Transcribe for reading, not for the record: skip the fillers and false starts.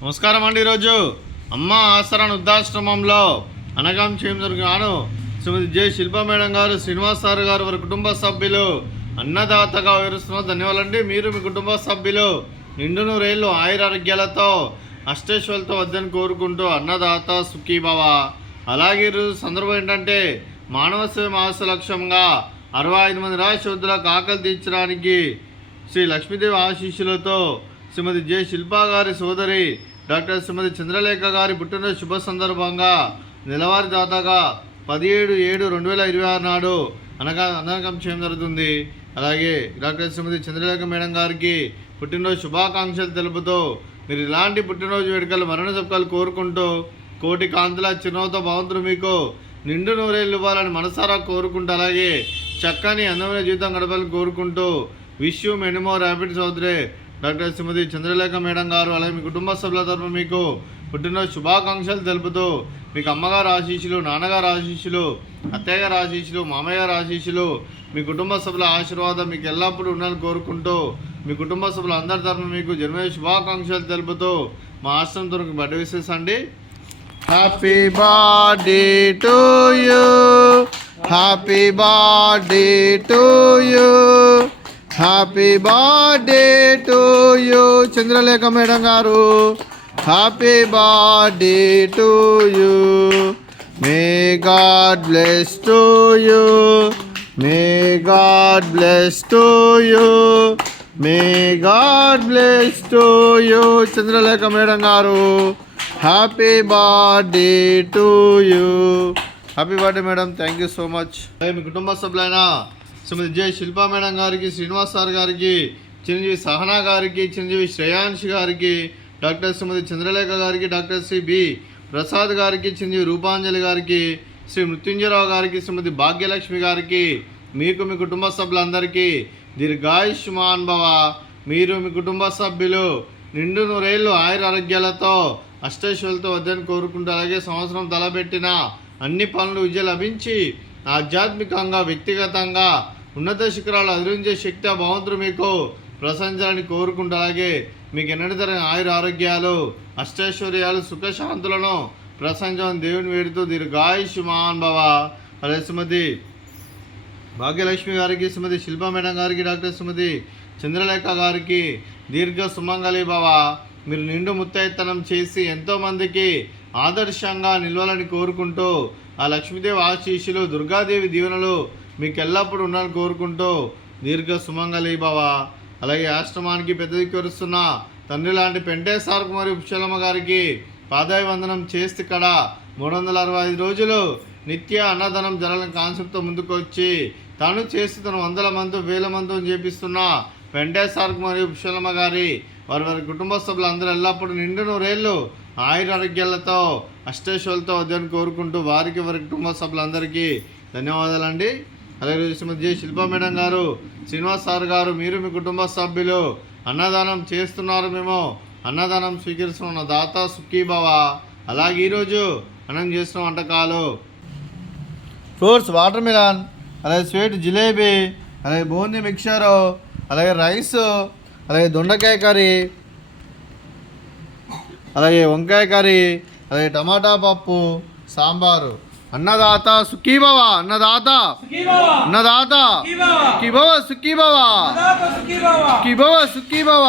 నమస్కారం అండి. ఈరోజు అమ్మ ఆసరా వృద్ధాశ్రమంలో అనగాం చేయగాను శ్రీమతి జె శిల్పా మేడం గారు, శ్రీనివాస్ సార్ గారు, వారి కుటుంబ సభ్యులు అన్నదాతగా వివరిస్తున్నారు. ధన్యవాదాలండి. మీరు మీ కుటుంబ సభ్యులు నిండు నూరేళ్ళు ఆయురారోగ్యాలతో అష్టేశ్వరులతో వద్దని కోరుకుంటూ అన్నదాత సుఖీభవ. అలాగే ఈరోజు సందర్భం ఏంటంటే మానవ సేవ మాస లక్ష్యంగా 65 మంది రాష్ట్రోద్యులకు ఆకలి తీర్చడానికి శ్రీ లక్ష్మీదేవి ఆశీస్సులతో శ్రీమతి జె శిల్పా గారి సోదరి డాక్టర్ శ్రీమతి చంద్రలేఖ గారి పుట్టినరోజు శుభ సందర్భంగా నెలవారీ దాదాగా 17/7/2026 నాడు అనగం చేయడం జరుగుతుంది. అలాగే డాక్టర్ శ్రీమతి చంద్రలేఖ మేడం గారికి పుట్టినరోజు శుభాకాంక్షలు తెలుపుతూ మీరు ఇలాంటి పుట్టినరోజు వేడుకలు మరణ జపకాలు కోరుకుంటూ కోటి కాంతుల చిరునవ్వుతో భగవంతుడు మీకు నిండు నూరేళ్ళు ఇవ్వాలని మనసారా కోరుకుంటూ అలాగే చక్కని అందమైన జీవితం గడపాలని కోరుకుంటూ wish you many more happy Chowdary doctor Shrimati Chandralekha madam గారు అలాగే మీ కుటుంబ సభ్యుల తరఫున మీకు పుట్టినరోజు శుభాకాంక్షలు తెలుపుతూ మీకు అమ్మగారు ఆశీస్సులు, నాన్నగారు ఆశీస్సులు, అత్తయ్య గారు ఆశీస్సులు, మామయ్య గారు ఆశీస్సులు, మీ కుటుంబ సభ్యుల ఆశీర్వాదం మీకు ఎల్లప్పుడూ ఉండాలని కోరుకుంటూ మీ కుటుంబ సభ్యుల అందరి తరఫున మీకు జన్మదిన శుభాకాంక్షలు తెలుపుతూ మా ఆశ్రమం తరఫున బర్త్డే విషెస్ అండి. Happy birthday to you, happy birthday to you, happy birthday to you Chandralekha madam గారు. Happy birthday to you. May God bless to you, may God bless to you, may God bless to you Chandralekha madam గారు. Happy birthday to you. Happy birthday madam. Thank you so much. మీ కుటుంబ సభ్యులైన Shrimati J Shilpa madam గారికి, Srinivas sir గారికి, చిరంజీవి సహనా గారికి, చిరంజీవి శ్రేయాంష్ గారికి, doctor Shrimati Chandralekha గారికి, doctor Shri B Prasad గారికి, చిరంజీవి రూపాంజలి గారికి, శ్రీ మృత్యుంజయరావు గారికి, శ్రీమతి భాగ్యలక్ష్మి గారికి, మీకు మీ కుటుంబ సభ్యులందరికీ దీర్ఘాయుష్మాన్ భవ. మీరు మీ కుటుంబ సభ్యులు నిండు నూరేళ్ళు ఆయురారోగ్యాలతో అష్టైశ్వర్యాలతో వద్దని కోరుకుంటూ అలాగే సంవత్సరం తలపెట్టిన అన్ని పనులు విజయం లభించి ఆధ్యాత్మికంగా వ్యక్తిగతంగా ఉన్నత శిఖరాలు అధిరించే శక్తి భగవంతుడు మీకు ప్రశంసాలని కోరుకుంటూ అలాగే మీకు ఎన్నటి తరగని ఆయుర ఆరోగ్యాలు, అష్టైశ్వర్యాలు, సుఖశాంతులను ప్రశంసని దేవుని వేడుతూ దీర్ఘాయుష్మాన్ భవ. అలాగే శ్రీమతి భాగ్యలక్ష్మి గారికి, శ్రీమతి శిల్పా మేడం గారికి, డాక్టర్ శ్రీమతి చంద్రలేఖ గారికి దీర్ఘ సుమంగళి భవ. మీరు నిండు ముత్తైతనం చేసి ఎంతోమందికి ఆదర్శంగా నిలవాలని కోరుకుంటూ ఆ లక్ష్మీదేవి ఆశీస్సులు, దుర్గాదేవి దీవెనలు మీకు ఎల్లప్పుడూ ఉండాలని కోరుకుంటూ దీర్ఘ సుమంగళి భవ. అలాగే ఆశ్రమానికి పెద్ద దిక్కువరుస్తున్న తండ్రి లాంటి పెంటేశ్వరకు మరియు పుష్పలమ్మ గారికి పాదాభివందనం చేస్తే ఇక్కడ 365 రోజులు నిత్య అన్నదానం జరగని కాన్సెప్ట్తో ముందుకు వచ్చి తాను చేస్తూ తను 100 మంది 1000 మందితో చేపిస్తున్న పెంటేశ్వరకు మరియు పుష్పలమ్మ గారి వారి కుటుంబ సభ్యులు అందరూ ఎల్లప్పుడూ నిండు నూరేళ్ళు ఆయురారోగ్యాలతో అష్టైశ్వర్యాలతో వద్దని కోరుకుంటూ వారికి వారి కుటుంబ సభ్యులందరికీ ధన్యవాదాలండి. అలాగే శ్రీమతి జె శిల్పా మేడం గారు, శ్రీనివాస్ సార్ గారు, మీరు మీ కుటుంబ సభ్యులు అన్నదానం చేస్తున్నారు. మేము అన్నదానం స్వీకరిస్తున్న దాత సుఖీభవ. అలాగే ఈరోజు మనం చేస్తున్న వంటకాలు ఫ్రూట్స్ వాటర్ మిలన్, అలాగే స్వీట్ జిలేబీ, అలాగే బూందీ మిక్చరు, అలాగే రైస్, అలాగే దొండకాయ కర్రీ, అలాగే వంకాయ కర్రీ, అలాగే టమాటా పప్పు, సాంబారు. అన్నదాత సుఖీభవ, అన్నదాత అన్నదాత సుఖీభవ, సుఖీభవ సుఖీభవ సుఖీభవ.